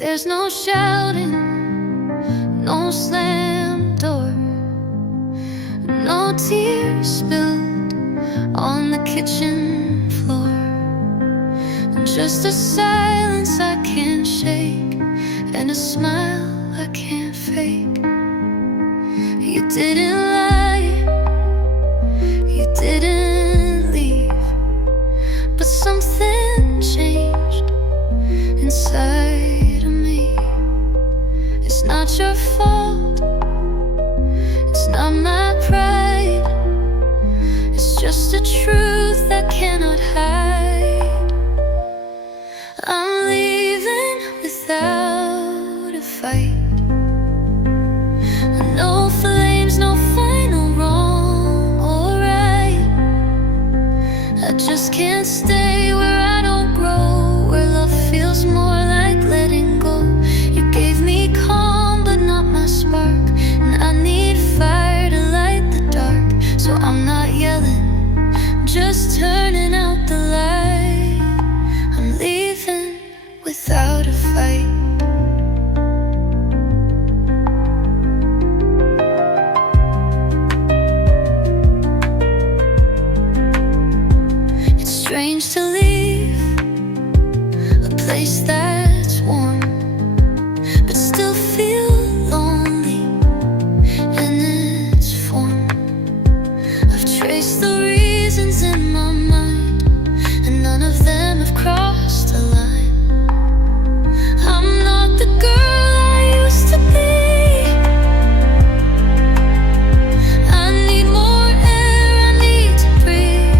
There's no shouting, no slam door, no tears spilled on the kitchen floor. Just a silence I can't shake and a smile I can't fake. You didn't lie, you didn't leave, but something changed inside of me. It's not your fault, it's not my pride, it's just a truth I cannot hide. I'm leaving without a fight. No flames, no final wrong or right. I just can't stay where I don't grow, where love feels more like letting go. You gave me calm but not my spark, and I need fire to light the dark. So I'm not yelling, just turning out the light. I'm leaving without a fight. It's strange to leave a place that's warm, but still feel lonely in its form. I've traced the reasons in my mind, and none of them have crossed a line. I'm not the girl I used to be. I need more air, I need to breathe.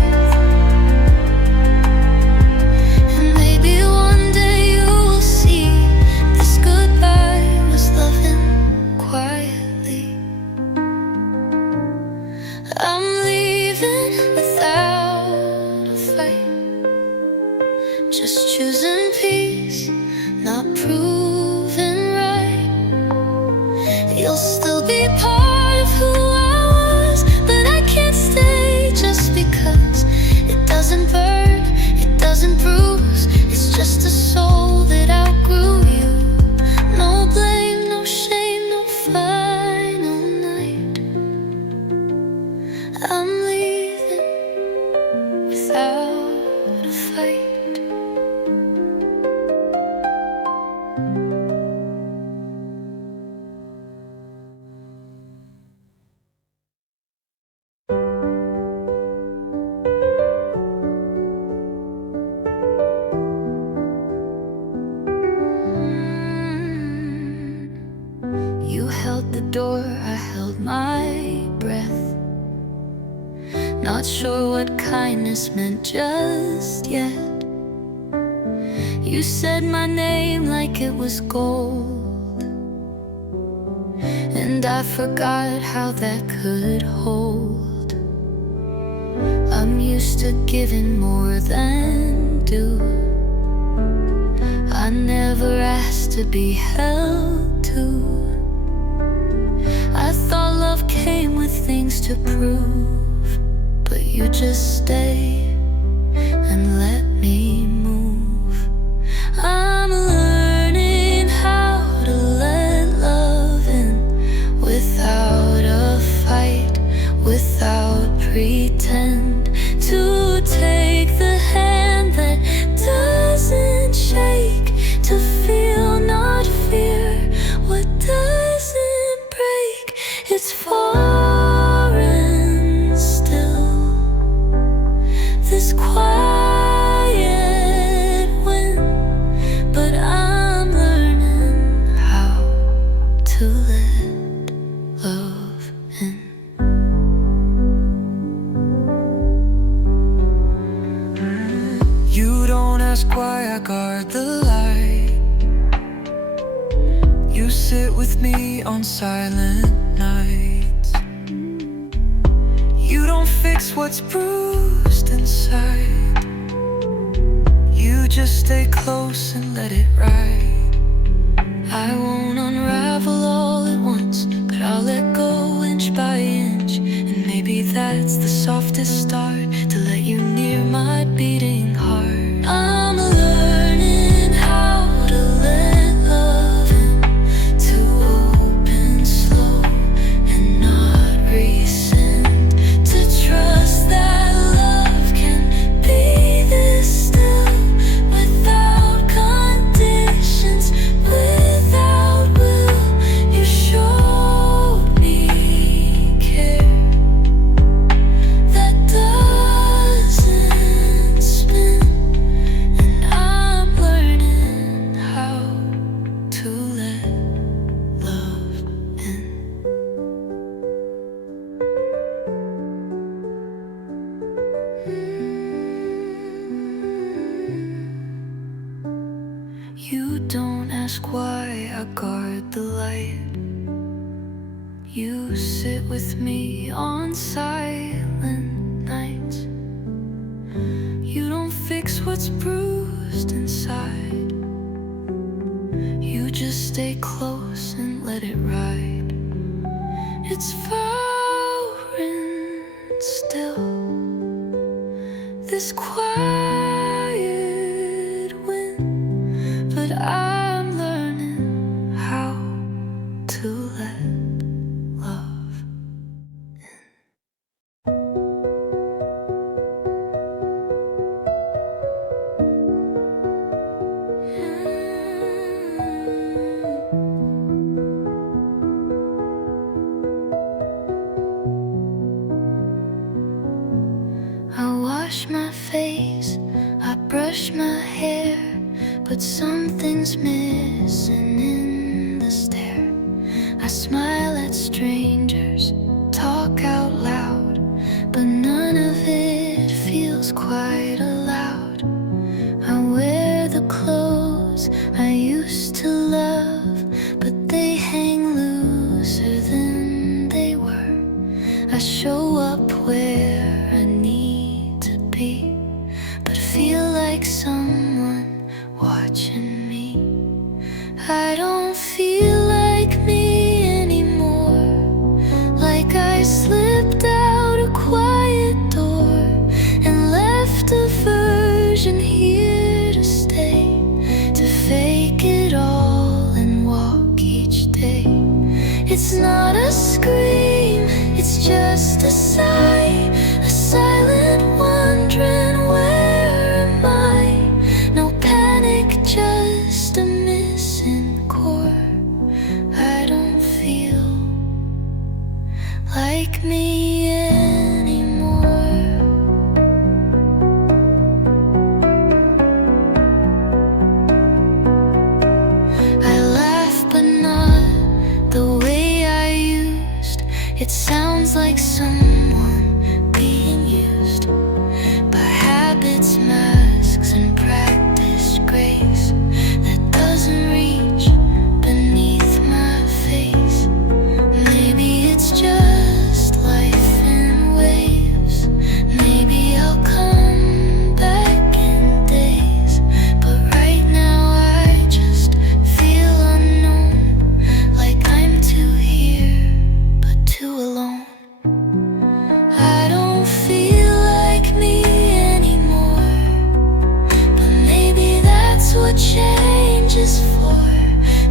And maybe one day you will see this goodbye was loving quietly. I'm leaving without a fight, just choosing peace, not proving right. You'll still be part of who I was, but I can't stay just because it doesn't burn, it doesn't bruise. It's just a soul that outgrew you. No blame, no shame, no final night. I'm leaving without a fight. You held the door, I held my breath. Not sure what kindness meant just yet. You said my name like it was gold, and I forgot how that could hold. I'm used to giving more than due. I never asked to be held to. I thought love came with things to prove, but you just stay and let me move. I'm learning how to let love in without a fight, without pretend. To take the hand that doesn't shake, to feel, not fear, what doesn't break. It's foreign still, this quiet wind, but I'm learning how to let love in. You don't ask why I guard the light. You sit with me on silent nights. You don't fix what's bruised inside. You just stay close and let it ride. I won't unravel all at once, but I'll let go inch by inch. And maybe that's the softest start, to let you near my beating heart. I'm learning how to let love You don't ask why I guard the light. You sit with me on silent nights. You don't fix what's bruised inside. You just stay close and let it ride. It's foreign still, this quiet wind, but I'm learning how to let love I wash my face, I brush my hair, but something's missing in the stare. I smile at strangers, talk out loud, but none of it feels quite allowed. I wear the clothes I used to love, but they hang looser than they were. I show up where I need to be, but feel like someone watching me. I don't feel like me anymore, like I slipped out a quiet door and left a version here to stay, to fake it all and walk each day. It's not a scream, it's just a sigh, a silent wondering where am I? No panic, just a missing chord. I don't feel like me anymore. I laugh but not the way I used. It sounds like someone being used by habits, masks, and practiced grace that doesn't reach beneath my face. Maybe it's just life in waves. Maybe I'll come back in days, but right now I just feel unknown, like I'm too here but too alone. I don't feel like me anymore, but maybe that's what change is for,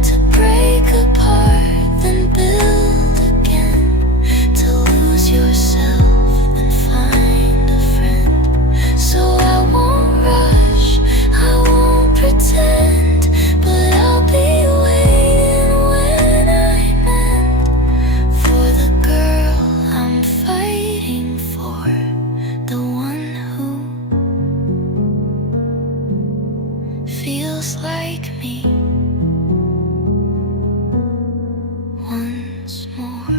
to break apart then build again, to lose yourself and find a friend. So I won't rush, I won't pretend, but I'll be waiting when I mend, for the girl I'm fighting for, the one who feels like me once more.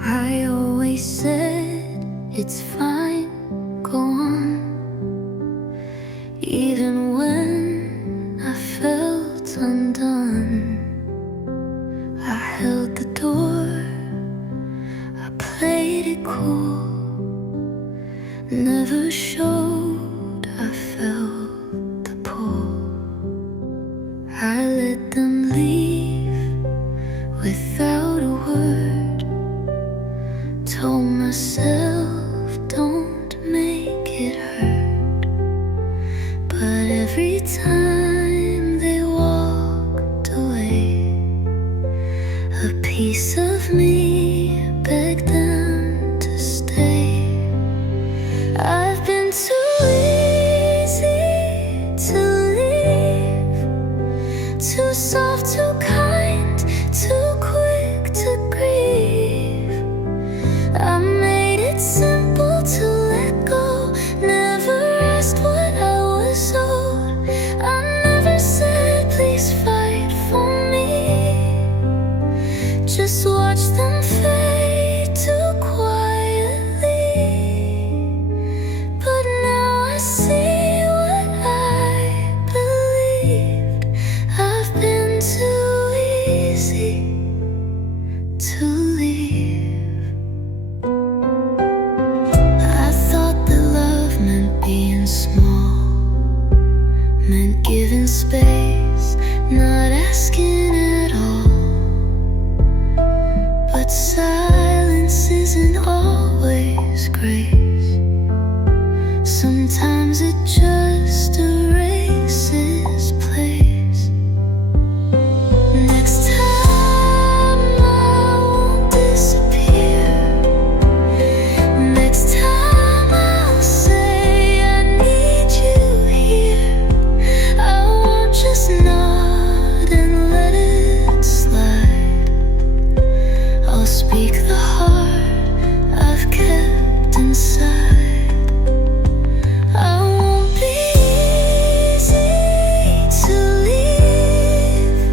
I always said it's fine, go on, even when I felt undone. I held the door, I played it cool, never showed I felt the pull. I let them leave without a word, told myself don't make it hurt, but every time they walked away, a piece of me begged them to stay. I've been too easy to leave, too soft, too kind, too quick to grieve. I made it simple watch them fade too quietly. But now I see what I believed. I've been too easy to leave. I thought that love meant being small, meant giving space, not asking at all. But silence isn't always grace. Sometimes it just erases place. Next time I won't disappear. Next time I'll say I need you here. I won't just nod and let it slide. I'll speak the heart I've kept inside. I won't be easy to leave.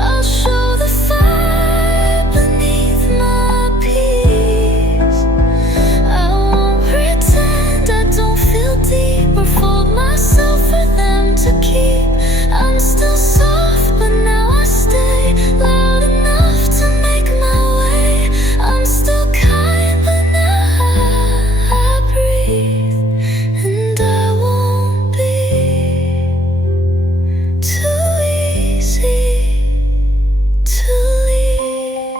I'll show the fire beneath my peace. I won't pretend I don't feel deep or fold myself for them to keep. I'm still soft, but now I stay loud enough to make my way. I'm still kind, but now I breathe. And I won't be too easy to leave.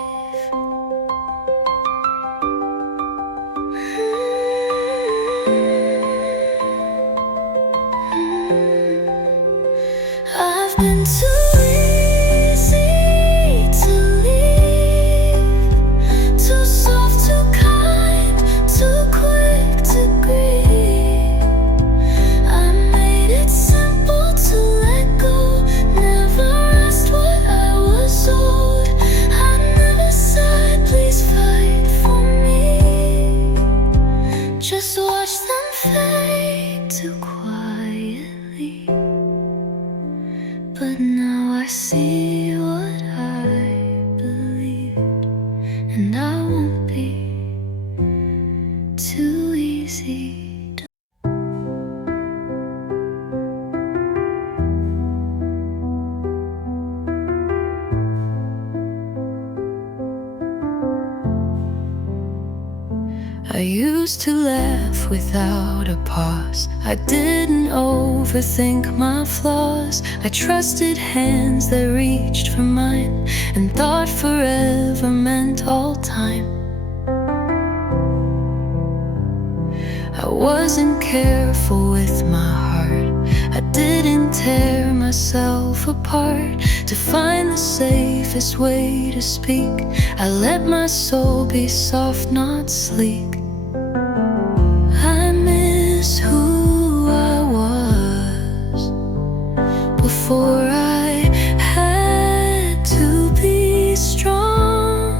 I've been too easy to leave. Too soft, too kind, too quick to grieve. I made it simple to let go. Never asked what I was owed. I never said please fight for me. Just watch them fade too quietly. But now I see what I believed. And I won't be too easy to I used to laugh without a pause. I didn't overthink my flaws. I trusted hands that reached for mine and thought forever meant all time. I wasn't careful with my heart. I didn't tear myself apart to find the safest way to speak. I let my soul be soft, not sleek. I miss who I was before I had to be strong.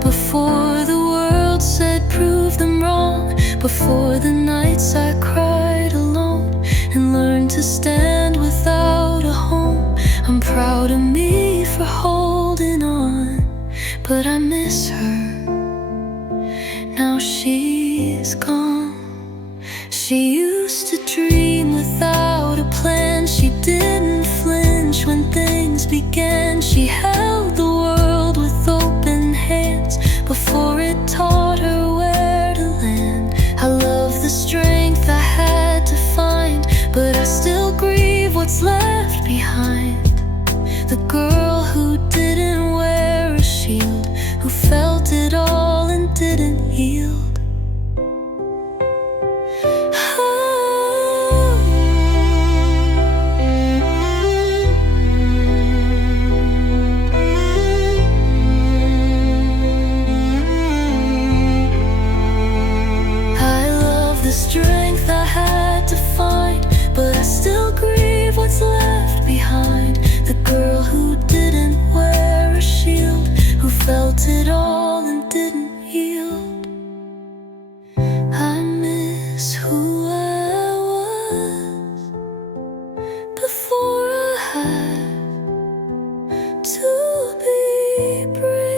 Before the world said prove them wrong. Before the nights I cried alone and learned to stand without a home. I'm proud of me for holding on, but I miss her. Now she's gone. She used to dream without a plan. She didn't flinch when things began. She held the world with open hands before it taught her where to land. I love the strength I had to find, but I still grieve what's left behind. The girl who didn't wear a shield, who felt it all and didn't yield. I love the strength I had to find, but I still grieve what's left behind. The girl who didn't wear a shield, who felt it all and didn't yield. I miss who I was before I had to be brave.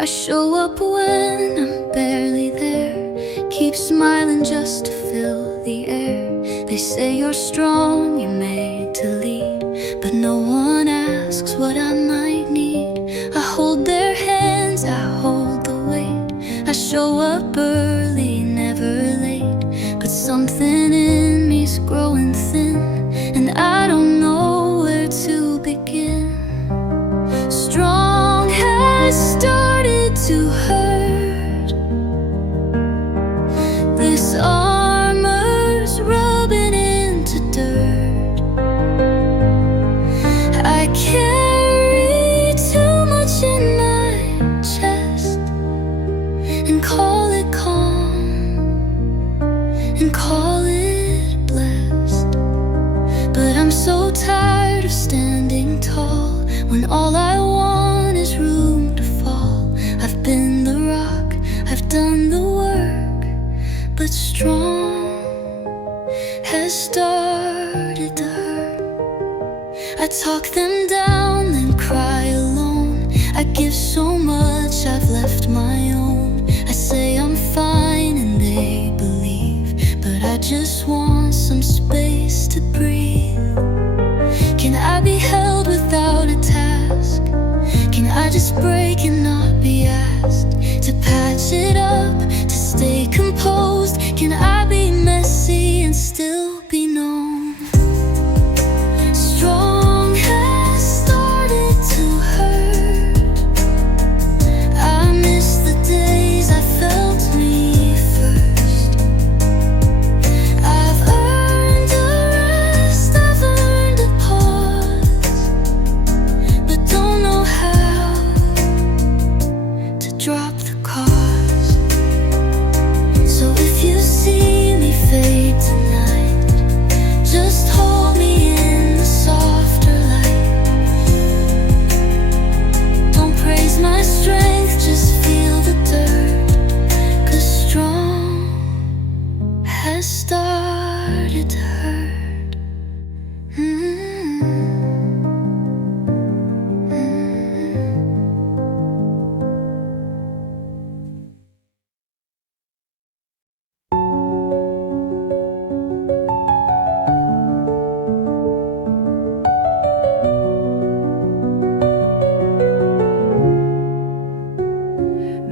I show up when I'm barely there, keep smiling just to fill the air. They say you're strong, you're made to lead, but no one asks what I might need. I hold their hands, I hold the weight. I show up early, never late, but something in me's growing thin, and I don't know where to begin. Strong has started to hurt. This armor's rubbing into dirt. I carry too much in my chest and call it calm and call it blessed. But I'm so tired of standing tall when all I want is room to fall. I've been the rock, I've done the work, but strong has started to hurt. I talk them down, then cry alone. I give so much, I've left my own. I say I'm fine and they believe, but I just want some space to breathe. Can I be held without a task? Can I just break and not be asked to patch it up, to stay composed? Can I be messy and still be known? Strong has started to hurt. I miss the days I felt me first. I've earned a rest, I've earned a pause, but don't know how to drop the cause. So if you see me fade tonight, just hold me in the softer light. Don't praise my strength, just feel the dirt, 'cause strong has started to hurt.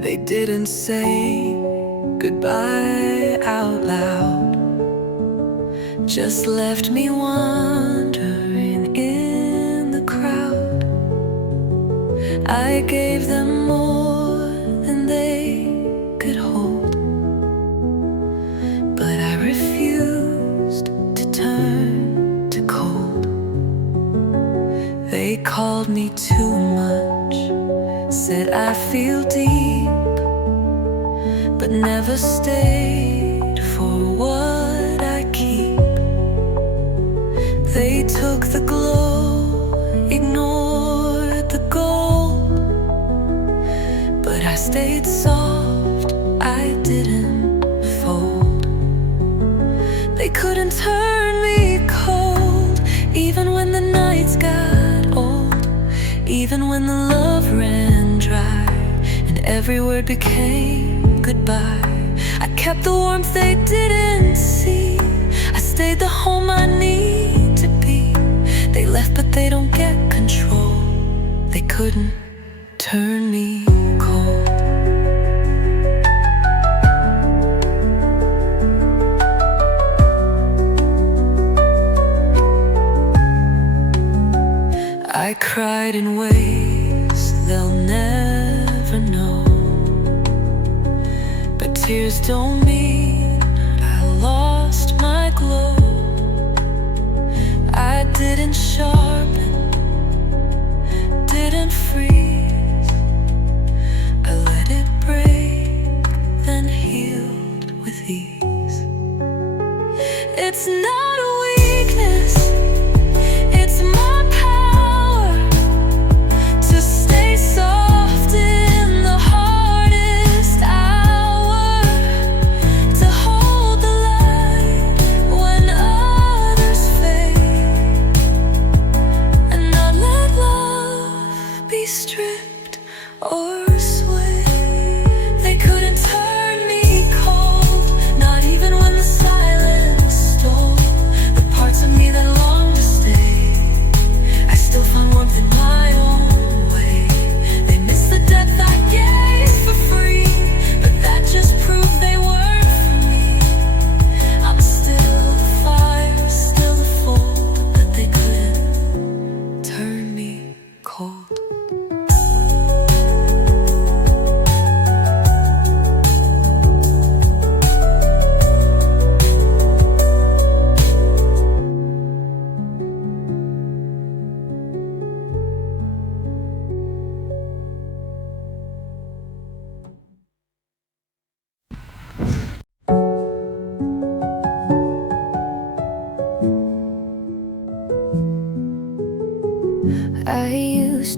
They didn't say goodbye out loud, just left me wandering in the crowd. I gave them more than they could hold, but I refused to turn to cold. They called me too much, said I feel deep, but never stayed for what I keep. They took the glow, ignored the gold, but I stayed soft, I didn't fold. They couldn't turn me cold, even when the nights got old, even when the love ran dry and every word became goodbye. I kept the warmth they didn't see, I stayed the home I need to be. They left but they don't get control, they couldn't turn me cold. I cried in ways they'll never know, but tears don't mean I lost my glow. I didn't sharpen, didn't freeze, I let it break, then healed with ease. It's not a weakness, it's my power to stay soft in the hardest hour, to hold the light when others fade, and not let love be stripped or swayed.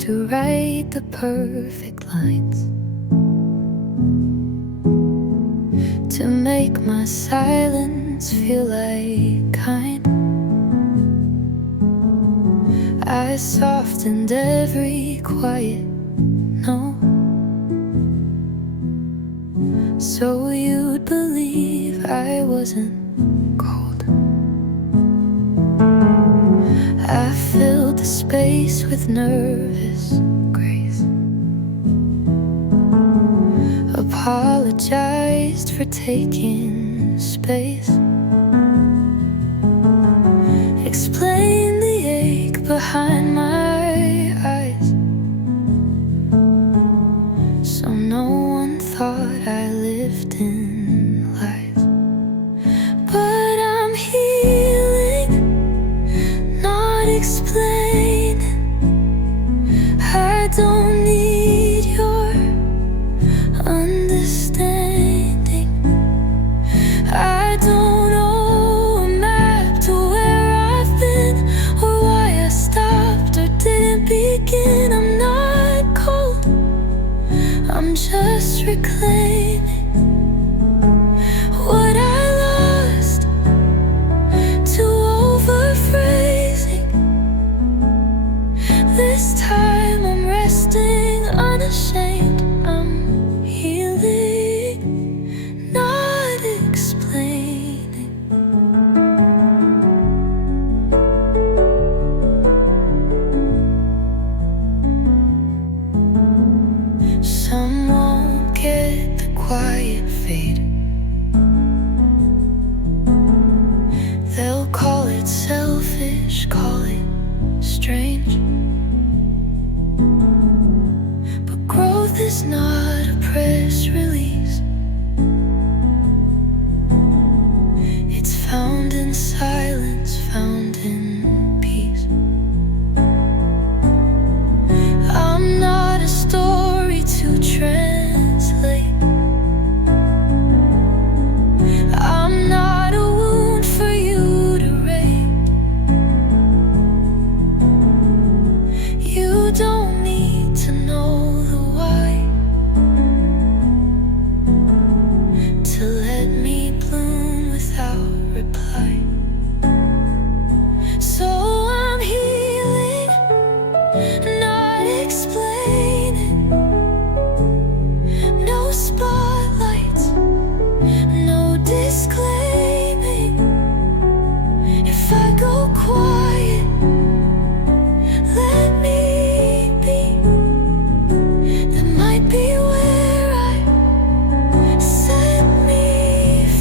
to write the perfect lines, to make my silence feel like kind. I softened every quiet no, so you'd believe I wasn't cold. I filled the space with nervous grace, apologized for taking space, explained the ache behind my eyes, so no one thought I lived in lies. But I'm healing, not explaining. I don't need your understanding. I don't owe a map to where I've been, or why I stopped or didn't begin. I'm not cold, I'm just reclaiming what I lost to overphrasing. This time I'm resting unashamed. I'm healing, not explaining. Some won't get the quiet fade. They'll call it selfish, call it strange. But growth is not a press release. It's found in silence, found in peace. I'm not a story to translate. I'm not a wound for you to rape. You don't need to know the why to let me bloom without reply. So I'm healing, not explaining. No spotlights, no disclaiming. If I go quiet, let me be. That might be where I set me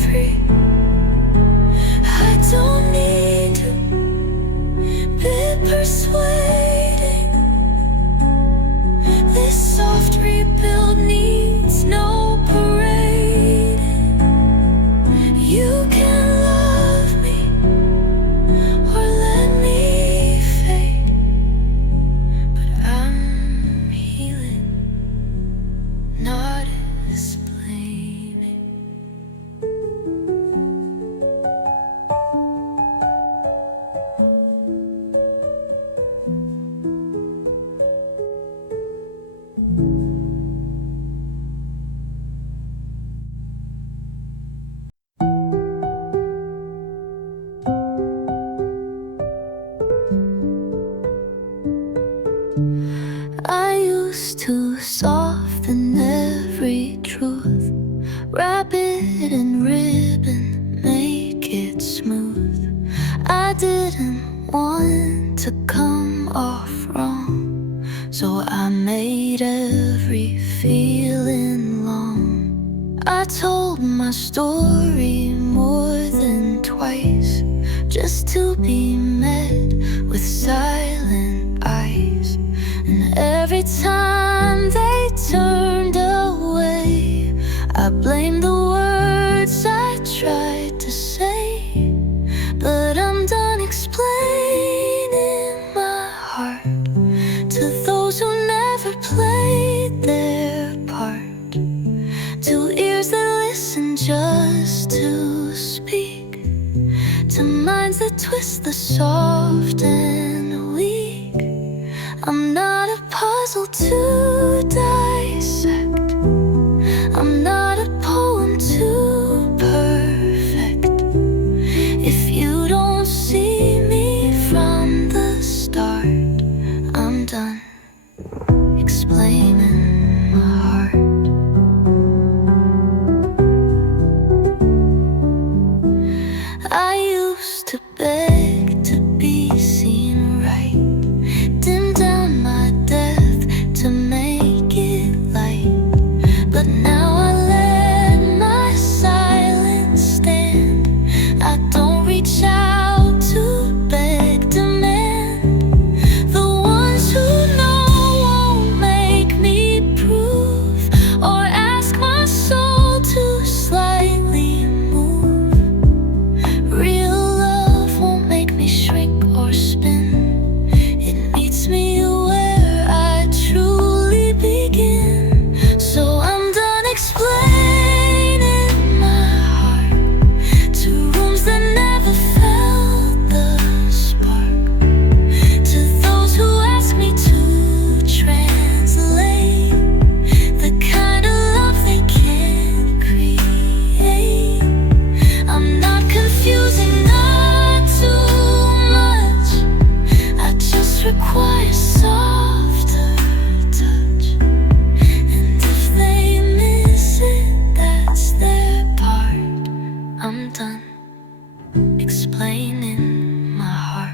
free. I don't need to be persuading. This soft rebuild needs no parading. You can love me or let me fade, but I'm healing, not explaining. I used to soften every truth, wrap it in ribbon, make it smooth. I didn't want to come off wrong, so I made every feeling long. I told my story more than twice, just to be met with silent eyes. And every time they turned away, I blamed the words I tried to say. But I'm done explaining my heart to those who never played their part, to ears that listen just to speak, to minds that twist the soft and weak. I'm not a puzzle puzzle to dissect. I'm not a poem too perfect. If you don't see me from the start, I'm done explaining my heart. I used to beg to be seen right, dim down my death to make it light. But now I let my silence stand. I don't reach out to beg, demand. The ones who know won't make me prove or ask my soul to slightly move. Real love won't make me shrink or spin. It meets me where I truly begin. So I'm done explaining my heart to rooms that never felt the spark. To those who ask me to translate the kind of love they can't create. I'm not confusing, not too much. I just require softer touch. And if they miss it, that's their part. I'm done explaining my heart.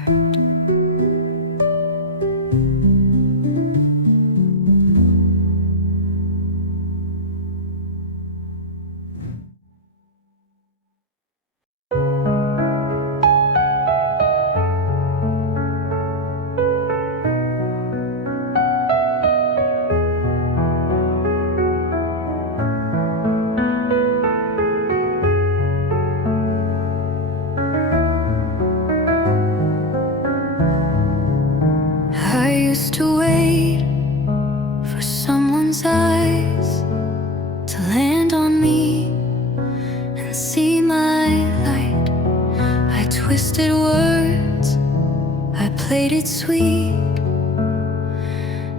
I used to wait for someone's eyes to land on me and see my light. I twisted words, I played it sweet,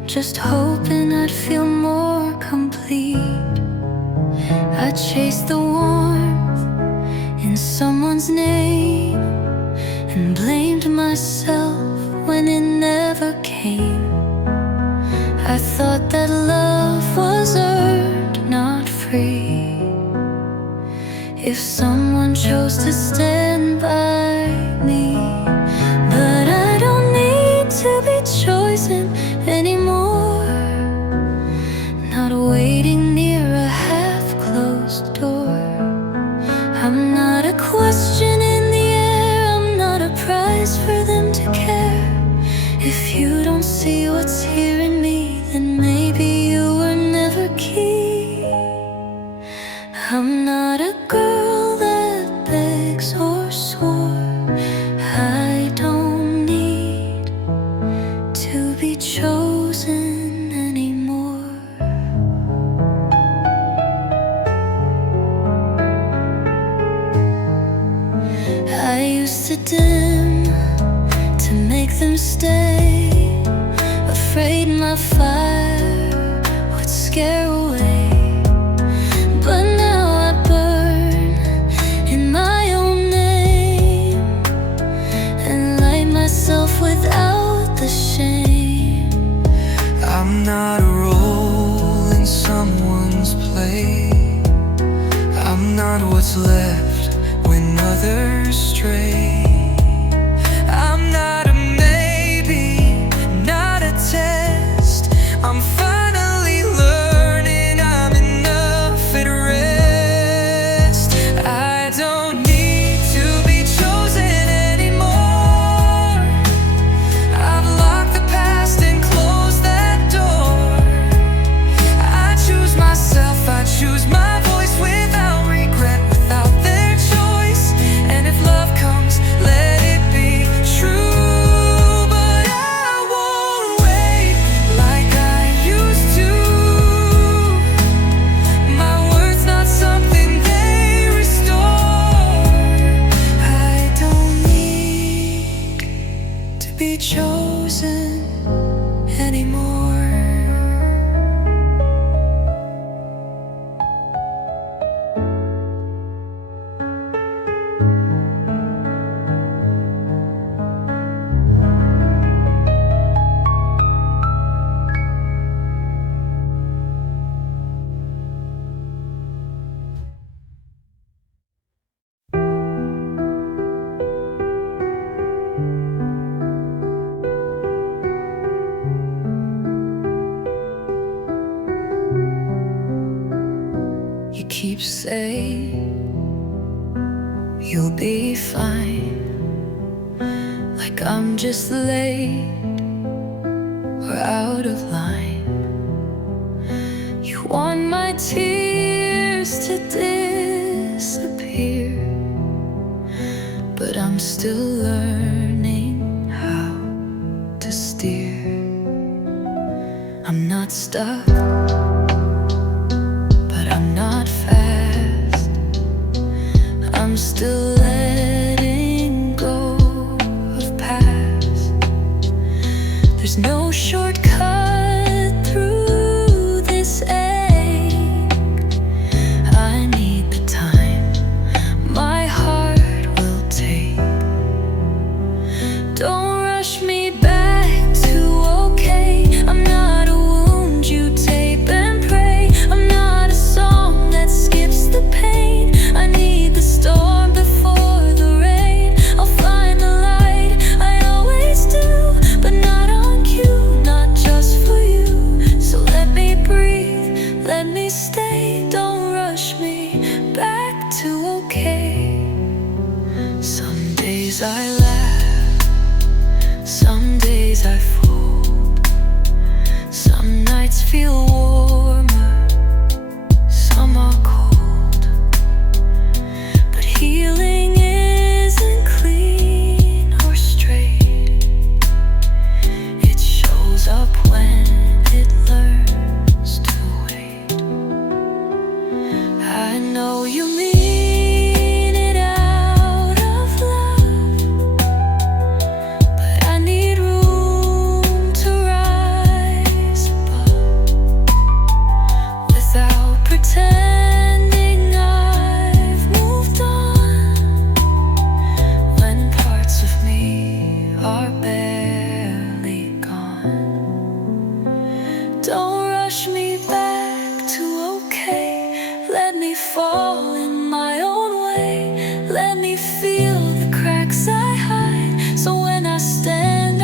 just hoping I'd feel more complete. I chased the warmth in someone's name and blamed myself when it never came. I thought that love was earned, not free. If someone chose to stand by me, but I don't need to be chosen anymore. Not waiting near a half-closed door. I'm not a question in the air, I'm not a prize for them to care. If you don't see what's here in me, then maybe you were never key. I'm not a girl that begs or swore. I don't need to be chosen anymore. I used to dim to make them stay, afraid my fire would scare away. But now I burn in my own name and light myself without the shame. I'm not a role in someone's play. I'm not what's left when others stray. I'm not a maybe, not a test. I'm finally learning I'm enough at rest. I don't need to be chosen anymore. I've locked the past and closed that door. I choose myself, I choose my voice without regret, without them keep saying you'll be fine, like I'm just late or out of line. You want my tears to disappear, but I'm still learning how to steer. I'm not stuck, but I'm not fast. I'm still letting go of past. There's no shortcut through this ache. I need the time my heart will take. Don't rush me back to okay. I'm not a wound you tape and pray. I'm not a song that skips the pain. I need the storm before the rain. I'll find the light, I always do, but not on cue, not just for you. So let me breathe, let me stay. Don't rush me back to okay. Some days I laugh, some days I fall. Some nights feel warmer, some are cold. But healing isn't clean or straight. It shows up when it learns to wait. I know you mean it out of love, but I need room to rise above without pretending I've moved on when parts of me are barely gone. Don't rush me back to okay. Let me fall in my own way. Let me feel the cracks I hide. So when I stand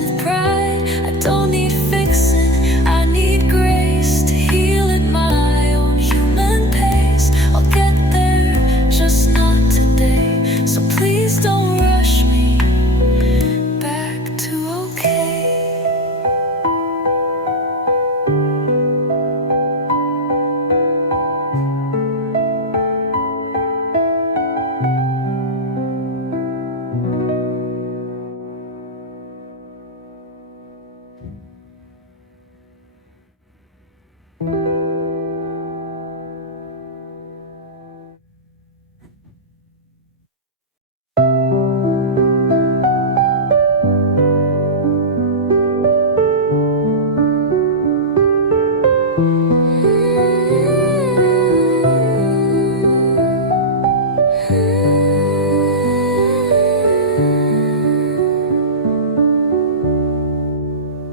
with pride. I don't need fixing, I need grace to heal at my own human pace. I'll get there, just not today. So please don't rush me back to okay.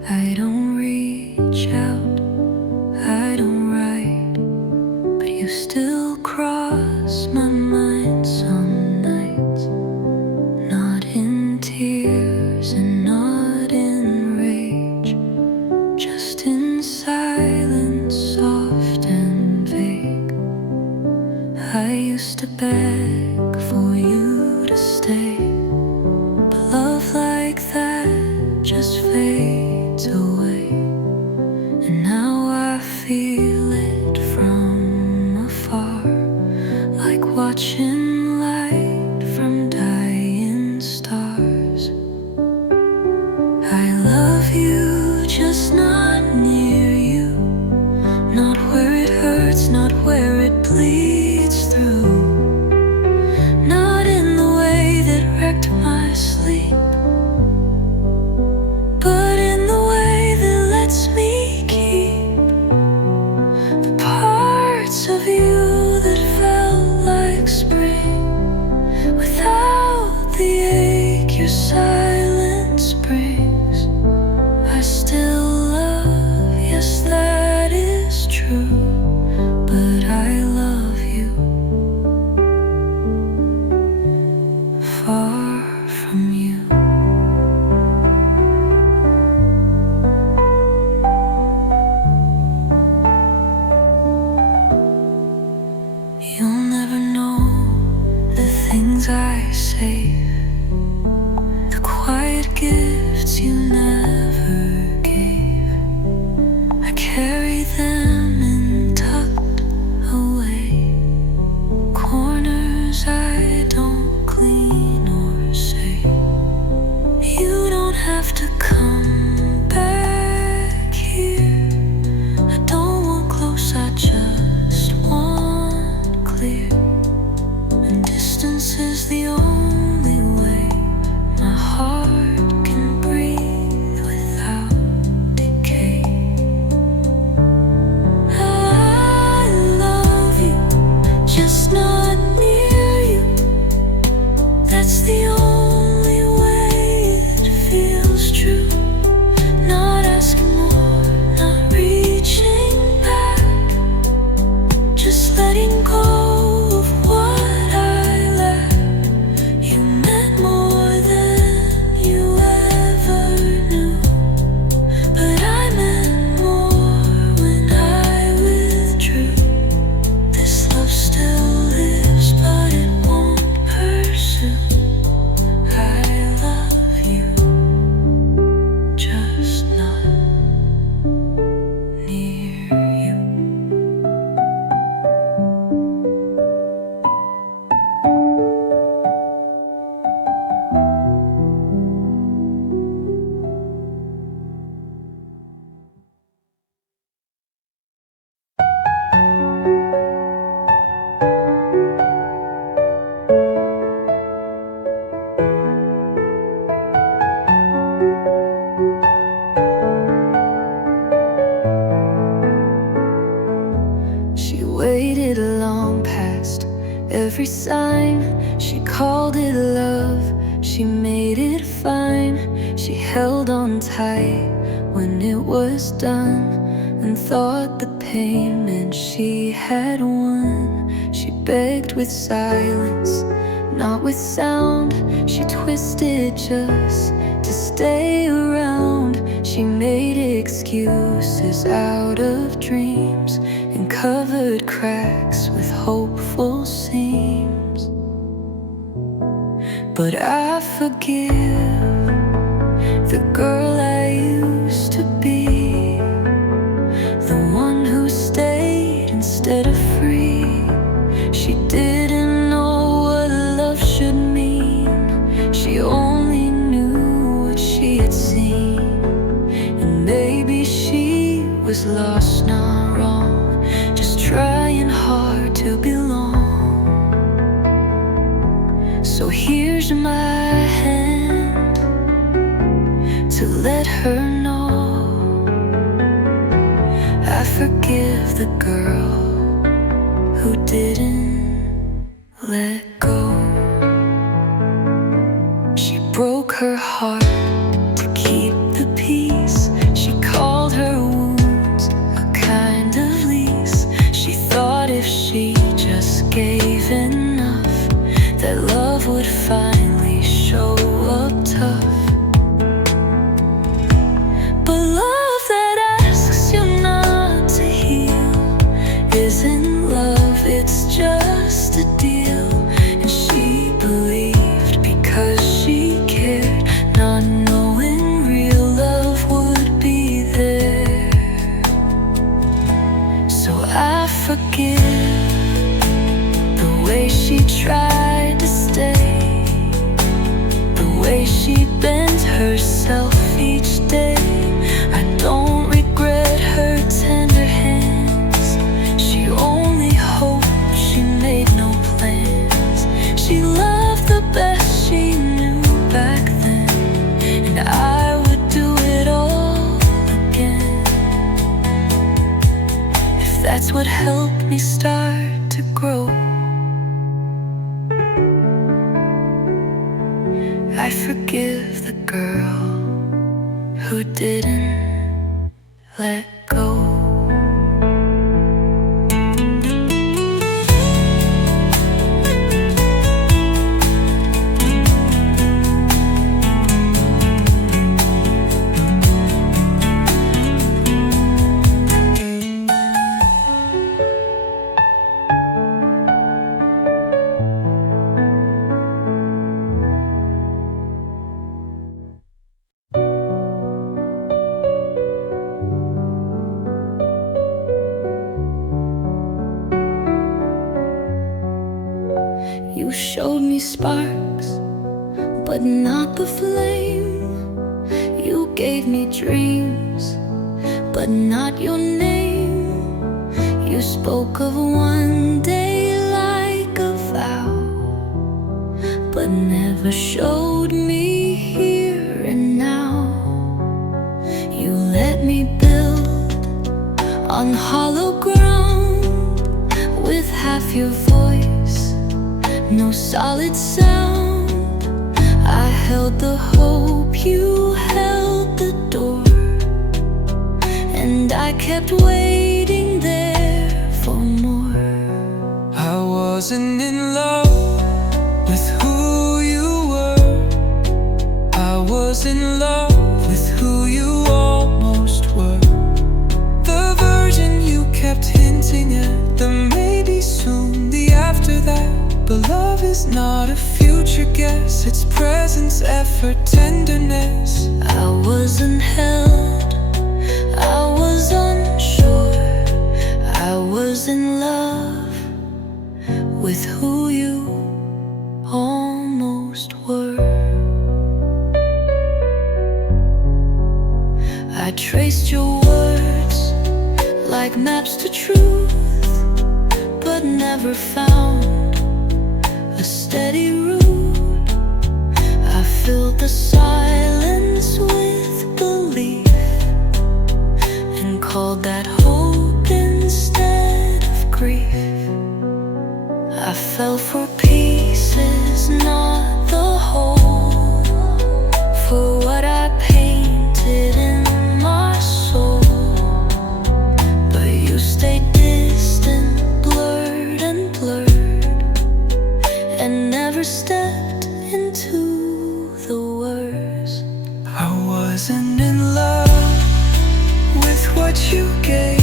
I don't reach out, I don't write, but you still cross my mind some nights. Not in tears and not in rage, just in silence, soft and vague. I used to beg for you to stay, but love like that just fades away. And now I feel it from afar, like watching light from dying stars. I love you, just not near you, not where it hurts, not where it bleeds through. just not near you. That's the only way it feels true. Not asking more, not reaching back, just letting go of what I lack. You meant more than you ever knew, but I meant more when I withdrew. This love still lives, but it won't pursue. I love you, just not near you. She waited long past every sign. She called it love, she made it fine. She held on tight when it was done, and thought the pain meant she had won. She begged with silence, not with sound. She twisted just to stay around. She made excuses out of dreams and covered cracks with hopeful seams. But I forgive the girl I used to be, the one who stayed instead of free. She didn't know what love should mean. She only knew what she had seen. And maybe she was lost, not wrong, just trying hard to belong. So here's my hand to let her know I forgive the girl who didn't let go. She broke her heart to keep the peace. She called her wounds a kind of lease. She thought if she just gave enough, that love would finally show up tough. But love that asks you not to heal isn't love, it's just a deal. And she believed because she cared, not knowing real love would be there. So I forgive the way she tried to stay, the way she bent herself each day. I don't regret her tender hands. She only hoped, she made no plans. She loved the best she knew back then, and I would do it all again if that's what helped me start to grow. I forgive the girl who didn't let go. You showed me sparks, but not the flame. You gave me dreams, but not your name. You spoke of one day like a vow, but never showed me here and now. You let me build on hollow ground with half your voice no solid sound. I held the hope, you held the door, and I kept waiting there for more. I wasn't in love with who you were. I was in love with who you almost were. The version you kept hinting at, the maybe soon, the after that. But love is not a future guess, it's presence, effort, tenderness. I wasn't held, I was unsure. I was in love with who you almost were. I traced your words like maps to truth, but never found a steady route. I filled the silence with belief and called that hope instead of grief. I fell for pieces, not the whole, for what I painted in my soul. But you stayed distant, blurred and blurred, and never stepped into the worst. I wasn't in love with what you gave.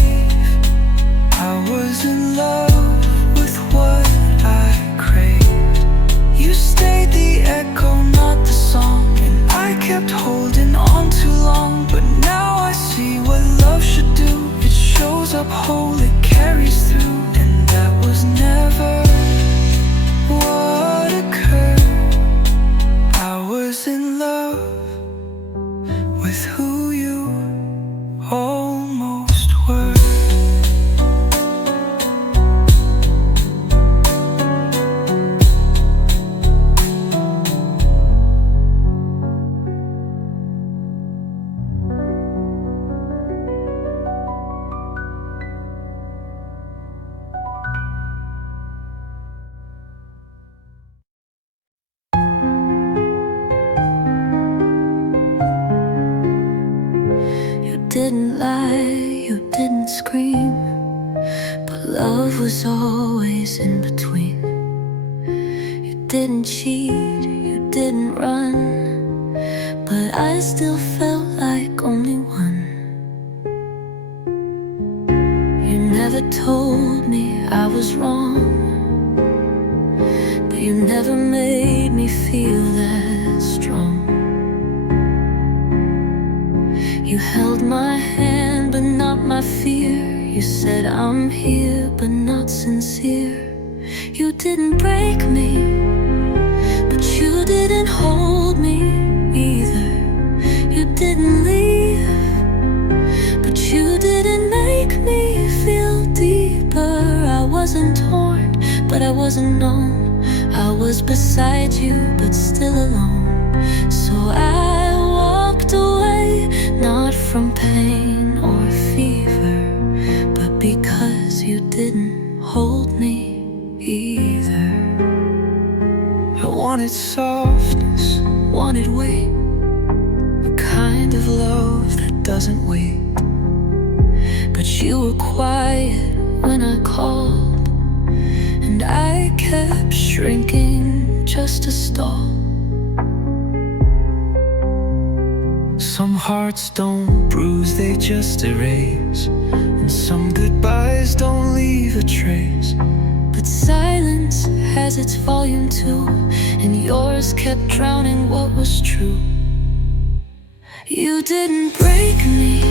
I was in love with what I craved. You stayed the echo, not the song, and I kept holding on too long. But now I see what love should do. It shows up whole, it carries through, and that was never what occurred. I was in love with who you almost were. You didn't lie, you didn't scream, but love was always in between. You didn't cheat, you didn't run, but I still felt like only one. You never told me I was wrong, but you never made me feel that strong. You held my hand, but not my fear. You said I'm here, but not sincere. You didn't break me, but you didn't hold me either. You didn't leave, but you didn't make me feel deeper. I wasn't torn, but I wasn't known. I was beside you, but still alone. So I walked away, not from pain or fever, but because you didn't hold me either. I wanted softness, wanted weight, a kind of love that doesn't wait. But you were quiet when I called, and I kept shrinking just to stall. Some hearts don't bruise, they just erase, and some goodbyes don't leave a trace. But silence has its volume too, and yours kept drowning what was true. You didn't break me,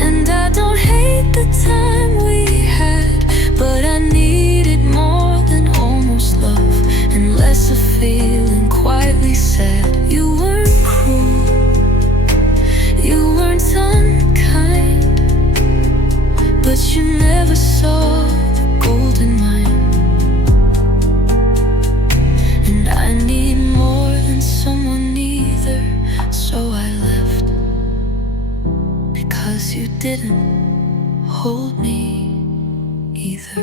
and I don't hate the time we had, but I needed more than almost love, and less of feeling quietly sad. You weren't cruel, you weren't unkind, but you never saw the gold in mine. And I need more than someone either, so I left, because you didn't hold me either.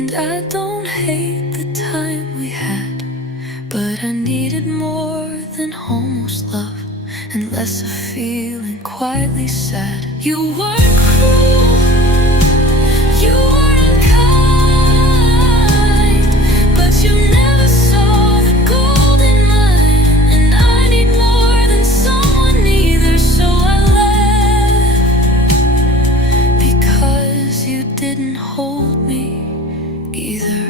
And I don't hate the time we had, but I needed more than almost love, and less of feeling quietly sad. You weren't cruel, you weren't kind, but you never saw the gold in mine. And I need more than someone either, so I left, because you didn't hold me either.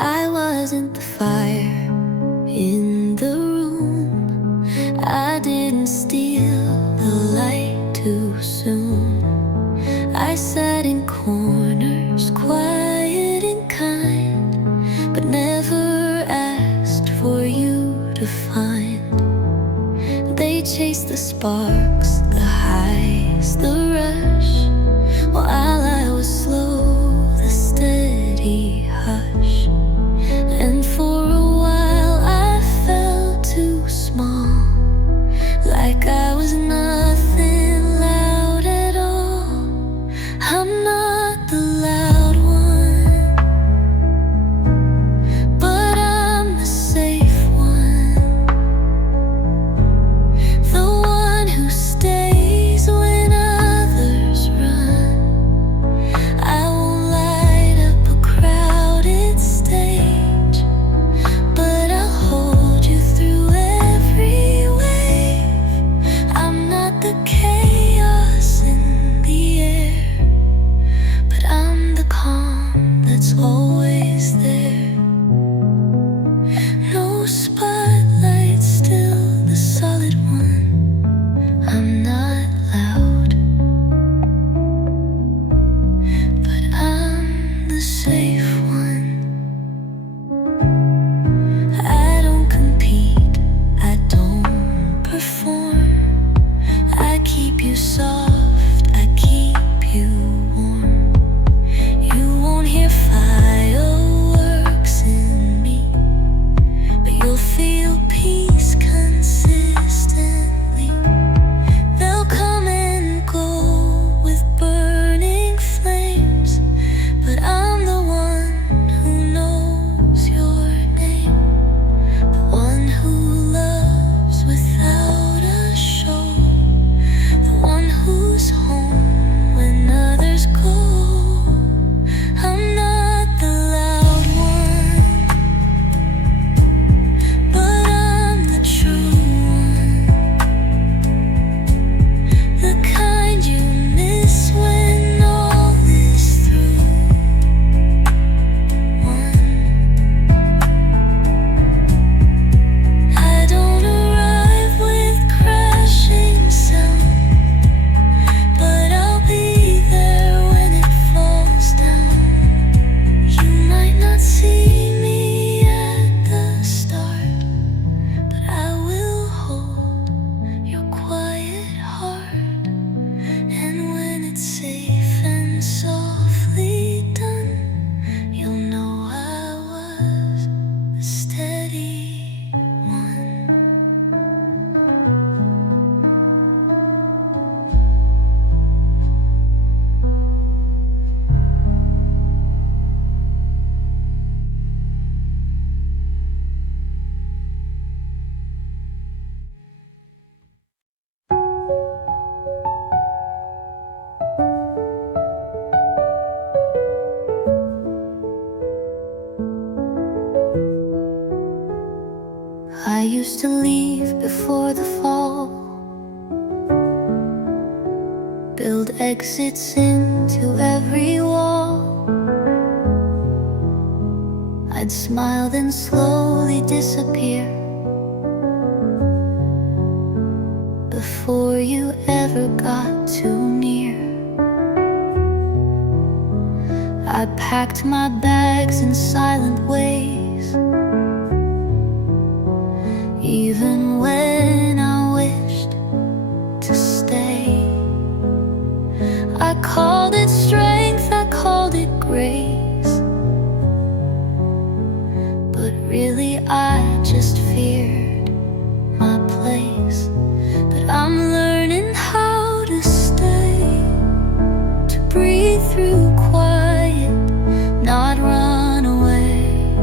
I wasn't the fire in the room. I didn't steal the light too soon. I sat in corners, quiet and kind, but never asked for you to find. They chased the sparks, the highs, the rush, while I was slow, the steady hush. And for a while I felt too small, like I was nothing loud at all. I'm not the loud one, but I'm the safe one, the one who stays when others run. I won't light up a crowded stage, but I'll hold you through every wave. I'm not the chaos in the air, but I'm the calm that's always there. No spotlight, still the solid one. I'm not loud, but I'm the safe one. I don't compete, I don't perform. I keep you soft, I keep you warm. You won't hear fireworks in me, but you'll feel peace consistently. They'll come and go with burning flames, but I'm the one who knows your name, the one who loves without a show, the one who's home when others go. I'm not the loud one, but I'm the true one, the kind you miss when all is through. I don't arrive with crashing sound, but I'll be there when it falls down. You might not see me at the start, but I will hold your quiet heart. And when it's safe and softly done, you'll know I was the steady one. I used to leave before the fall, build exits into every wall. I'd smile then slowly disappear before you ever got too near. I packed my bags in silent ways. Even when I wished to stay, I called it strength, I called it grace. But really I just feared my place. But I'm learning how to stay, to breathe through quiet, not run away,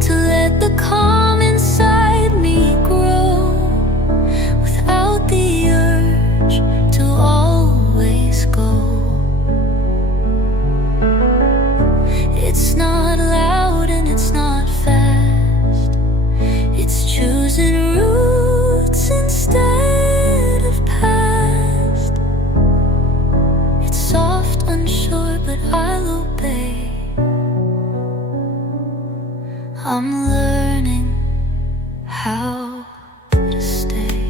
to let the calm inside me grow without the urge to always go. It's not loud and it's not fast, it's choosing roots instead of past. It's soft, unsure, but I'll obey. I'm learning how to stay.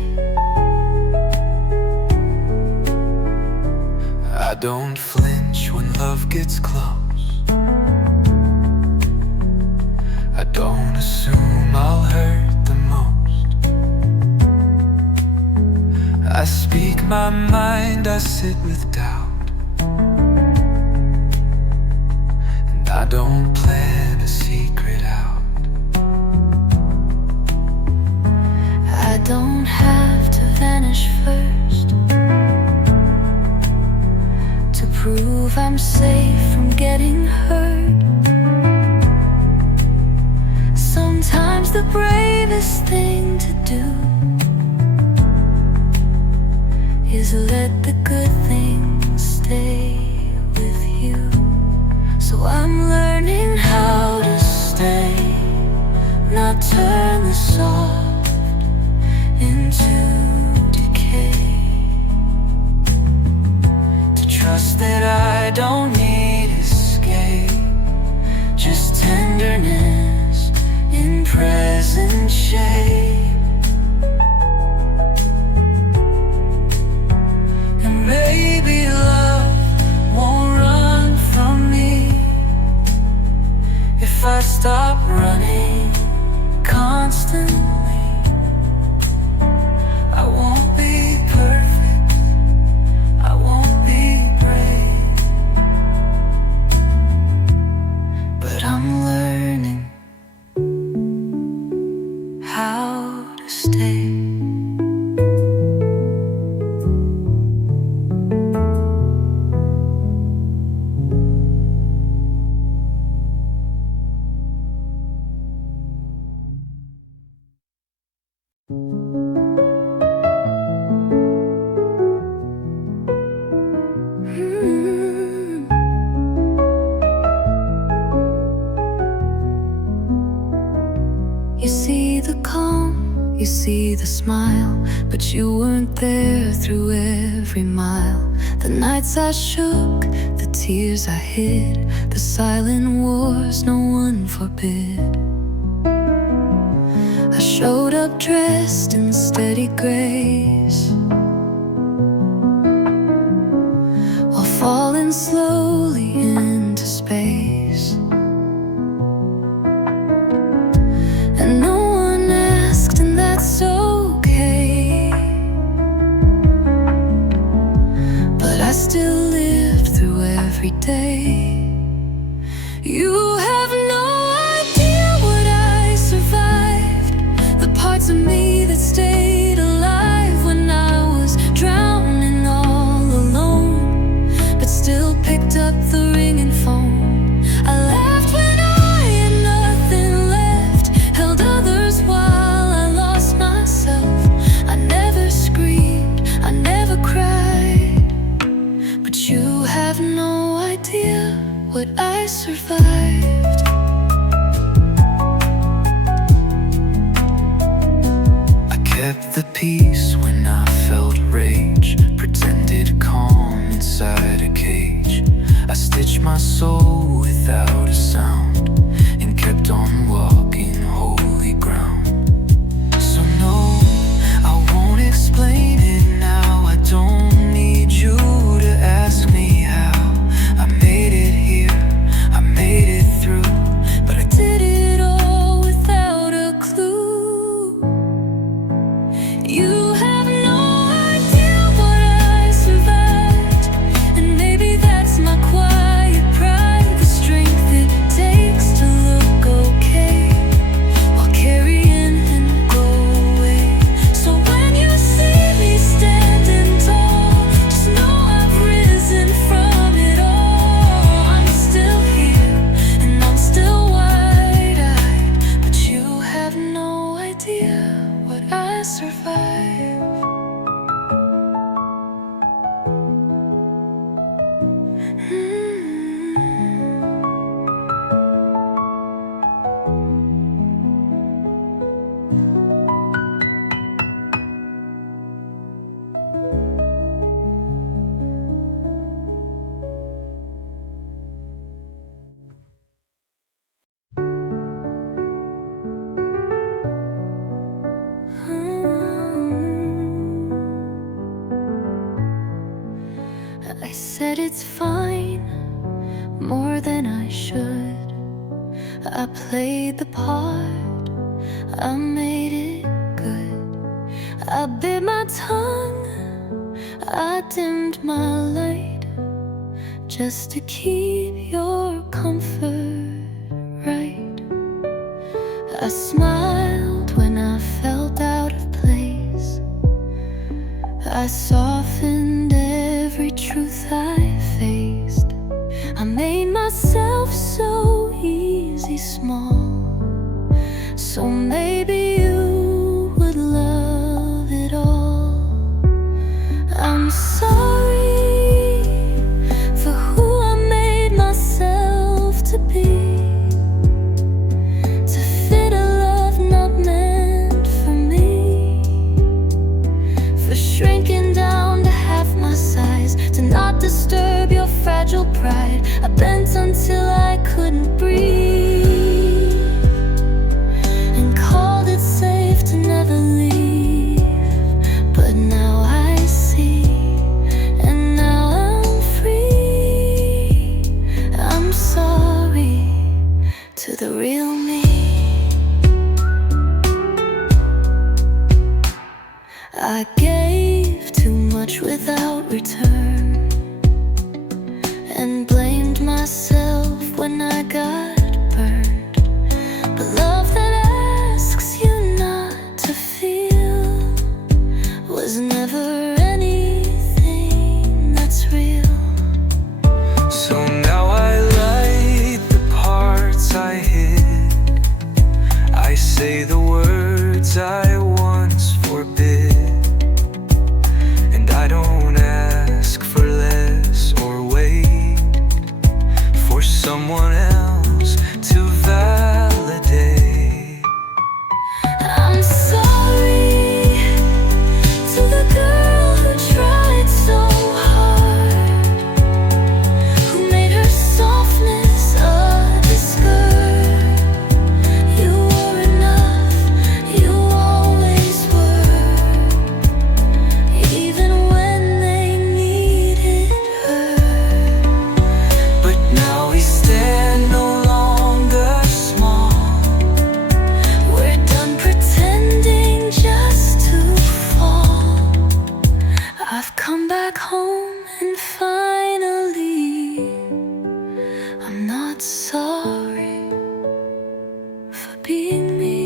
I don't flinch when love gets close. I don't assume I'll hurt the most. I speak my mind, I sit with doubt, and I don't plan a secret out. I don't have to vanish first to prove I'm safe from getting hurt. Sometimes the bravest thing to do is let the good things stay with you. So I'm learning how to stay, not turn the soft into decay, to trust that I don't need escape, just tenderness in present shape. And maybe love won't run from me if I stop running constantly. I won't be perfect, I won't be brave, but I'm learning how to stay. You see the calm, you see the smile, but you weren't there through every mile. The nights I shook, the tears I hid, the silent wars no one forbid. I showed up dressed in steady grace, while falling slowly into space. And no one asked, and that's okay, but I still lived through every day. You have no idea what I survived, the parts of me that stayed alive when I was drowning all alone, but still picked up the ringing phone. I laughed when I had nothing left, held others while I lost myself. I never screamed, I never cried, but you have no idea what I survived. I kept the peace when I felt rage, pretended calm inside a cage. I stitched my soul without a sound and kept on walking holy ground. So no, I won't explain it now. I don't need you to ask me how. it's fine, more than I should. I played the part, I made it good. I bit my tongue, I dimmed my light, just to keep your comfort right. I smiled when I felt out of place. I softened every truth I faced. I made myself so easy small, so maybe you would love it all. I'm sorry for who I made myself to be, to fit a love not meant for me, for shrinking down to half my size, to not disturb your fragile pride. I bent until I couldn't breathe, and called it safe to never leave. But now I see, and now I'm free. I'm sorry to the real me. I gave too much without return, and blamed myself when I got burned. But love that asks you not to feel was never anything that's real. So now I light the parts I hid. I say the words I once forbid, and I don't ask for less or wait for someone else to validate. I'm sorry to the girl who tried so hard, who made her softness a discord. You were enough, you always were, even when they needed her. But now we stand no longer small. We're done pretending just to fall. I've come back home and finally I'm not sorry for being me.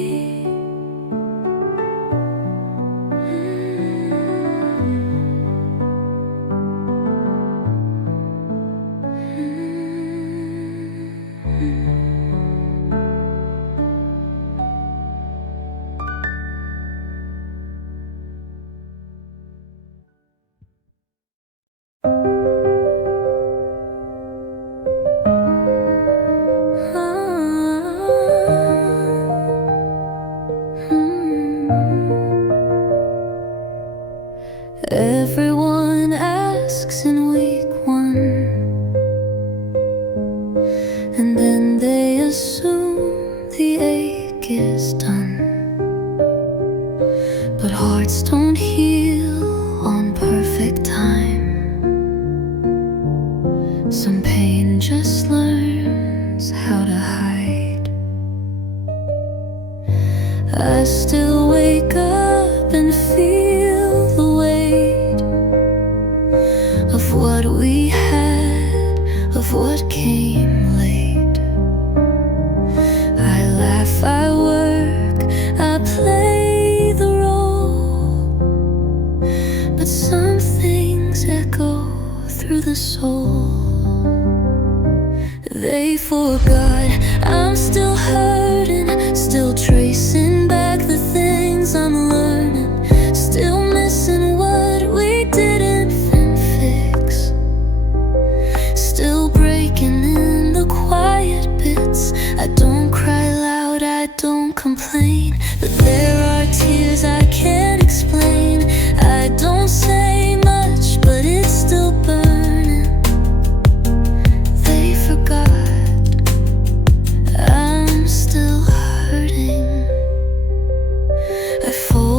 Everyone asks in week one, and then they assume the ache is done. But hearts don't heal on perfect time. Some pain just learns how to hide. I still wake up and feel the weight of what we had, of what came late. I laugh, I work, I play the role, but some things echo through the soul. They forgot I'm still hurting, still tracing back the things I'm learning, still missing what we didn't fix, still breaking in the quiet bits. I don't cry loud, I don't complain, but there are tears I can't explain. I don't say much, but it's still burning. They forgot I'm still hurting. I fall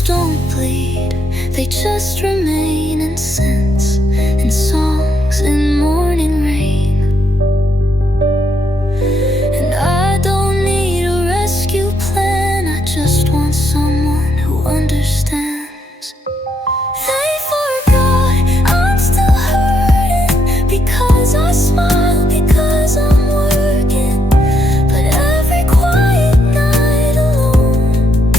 wounds don't bleed, they just remain in scents, in songs, in morning rain. And I don't need a rescue plan, I just want someone who understands. They forgot I'm still hurting, because I smile, because I'm working. But every quiet night alone,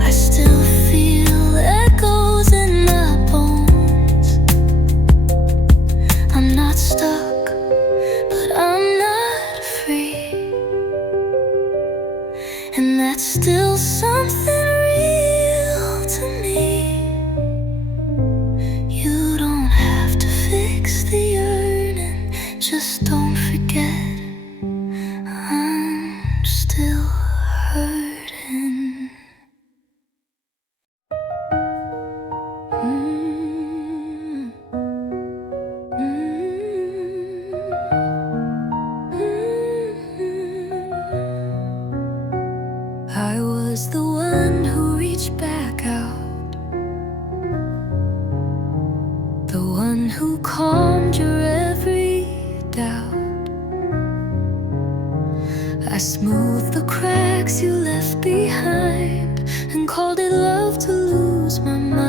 I still feel echoes in my bones. I'm not stuck, but I'm not free, and that's still something real to me. You don't have to fix the yearning, just don't forget I'm still hurting. Mm. I was the one who reached back out, the one who calmed your every doubt. I smoothed the cracks you left behind and called it love to lose my mind.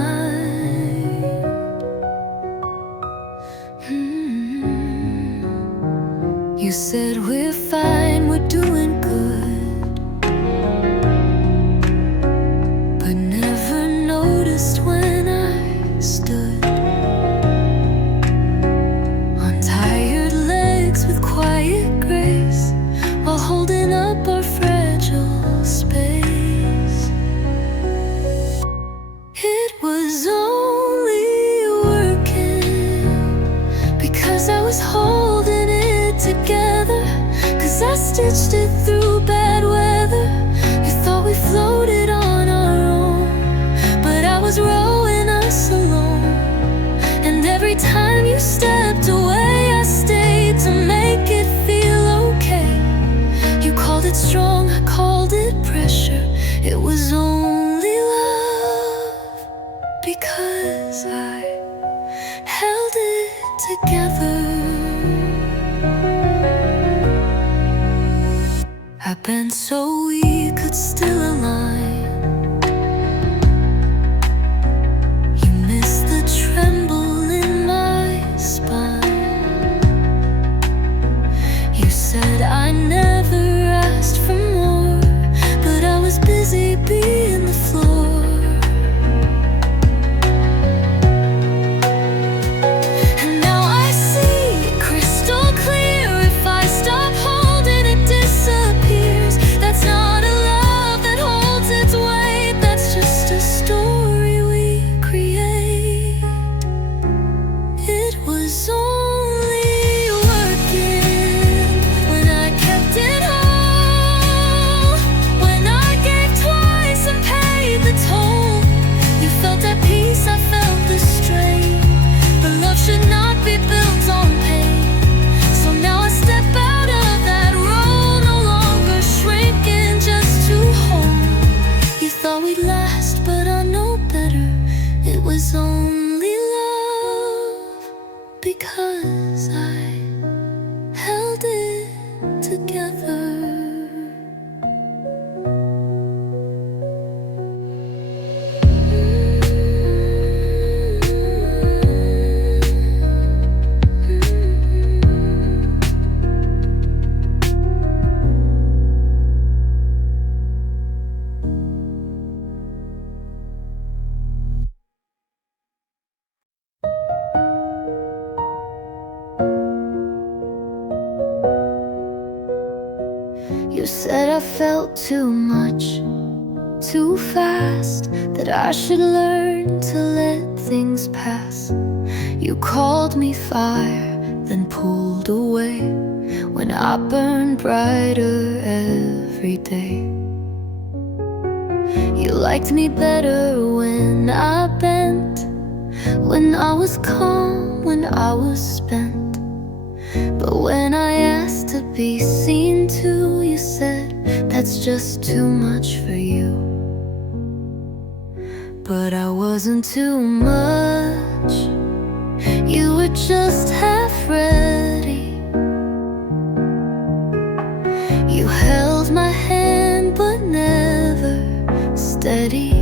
You said we're fine, we're doing good, but never noticed when I stood on tired legs with quiet grace, while holding up our fragile space. It was only working because I was holding it together, 'cause I stitched it through bad weather. You thought we floated on our own, but I was rowing us alone. And every time you stepped away, I stayed to make it feel okay. You called it strong, I called it pressure. It was only love because I held it together. I bent so we could still align. You missed the tremble in my spine. You said I never asked for more, but I was busy being the floor. And now I see crystal clear, if I stop holding it disappears. That's not a love that holds its weight, that's just a story we create. It was only working when I kept it whole, when I gave twice and paid the toll. You felt at peace, I felt the strain, but love should not be built on pain. So now I step out of that role, no longer shrinking just to hold. You thought we'd last, but I know better. It was only love because I held it together. You said I felt too much, too fast, that I should learn to let things pass. You called me fire, then pulled away when I burned brighter every day. You liked me better when I bent, when I was calm, when I was spent. But when I asked to be seen too, you said that's just too much for you. but I wasn't too much. You were just half ready. You held my hand but never steady.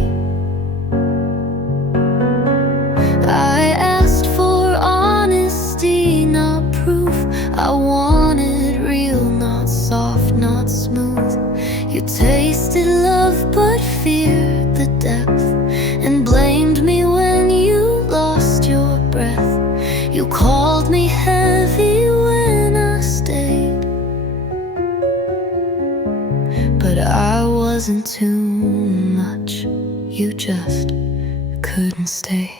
I asked for honesty, not proof. I wanted real, not soft, not smooth. You tasted love but feared the depth, and blamed me when you lost your breath. You called me heavy when I stayed, but I wasn't too much. You just couldn't stay.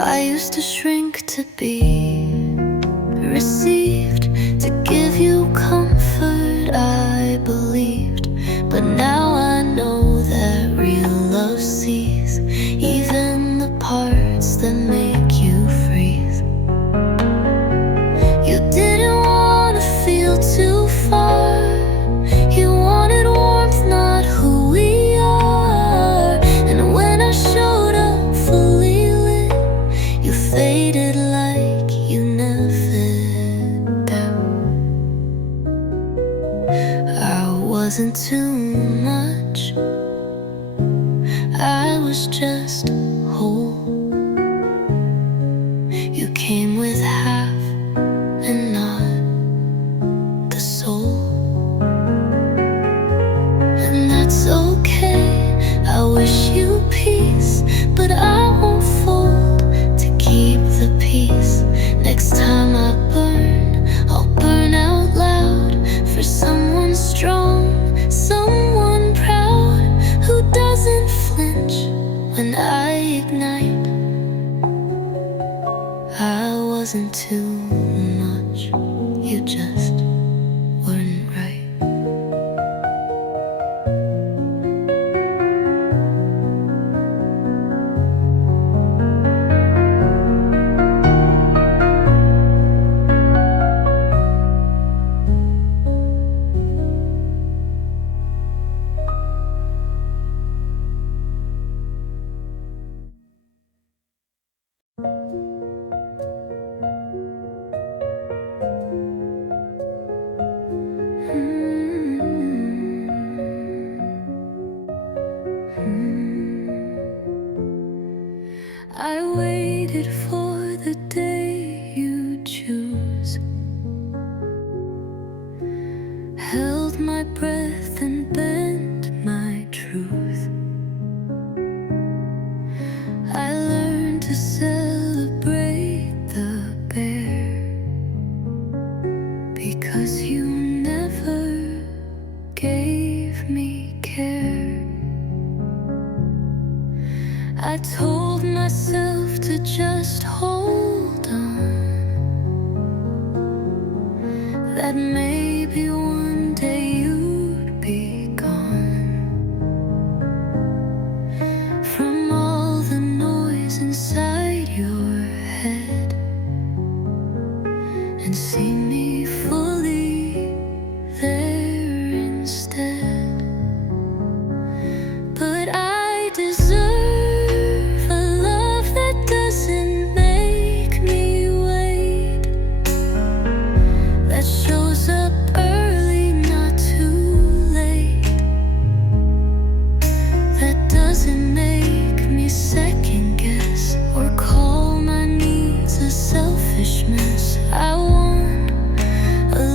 I used to shrink to be received, to give you comfort I believed. But now I know that real love sees even the parts that make you freeze. You didn't want to feel too far. You wanted warmth, not who we are. And when I showed up fully lit, you faded like you never did. I wasn't too much, I was just whole. You came with half and not the soul. And that's okay, I wish you peace, but I won't fold to keep the peace. Next time I burn, I'll burn out loud for someone strong, someone proud, who doesn't flinch when I ignite. I wasn't too much, you just weren't right. I waited for the day you choose, held my breath and bent my truth. I learned to celebrate the bear, because you never gave me care. I told myself to just hold on, that maybe one day you'd be gone from all the noise inside your head, and see me fully there instead. But I deserve selfishness. I want a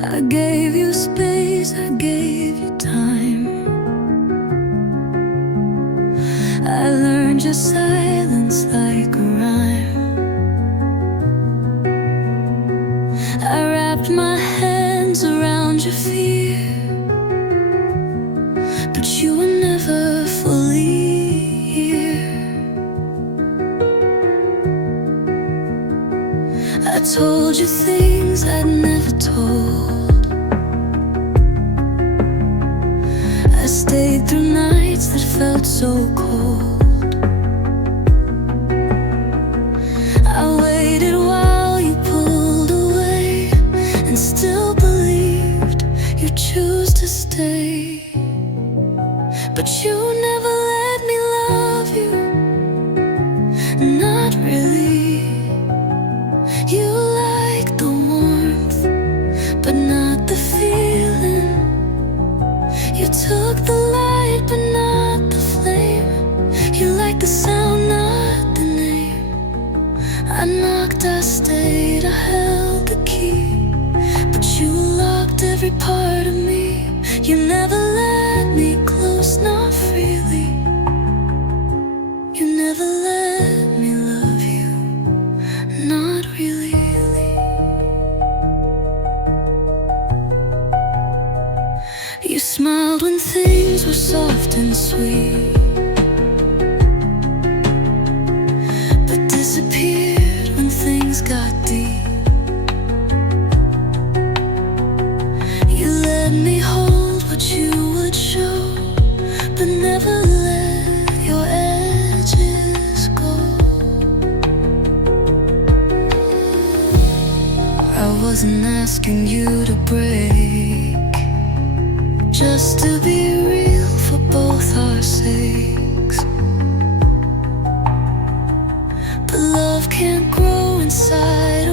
I gave you space, I gave you time. I learned your silence like a rhyme. I wrapped my hands around your fear, but you were never fully here. I told you things I'd never told. I stayed through nights that felt so cold. I waited while you pulled away, and still believed you'd choose to stay. But you never let me love you, not really. You like the warmth, but not the feeling. You took the light, but not the flame. You like the sound, not the name. I knocked, I stayed, I held the key, but you locked every part of me. You never let me close, not freely. You never let me love you, not really. You smiled when things were soft and sweet, but disappeared when things got deep. You let me hold what you would show, but never let your edges go. I wasn't asking you to break, just to be real for both our sakes. But love can't grow inside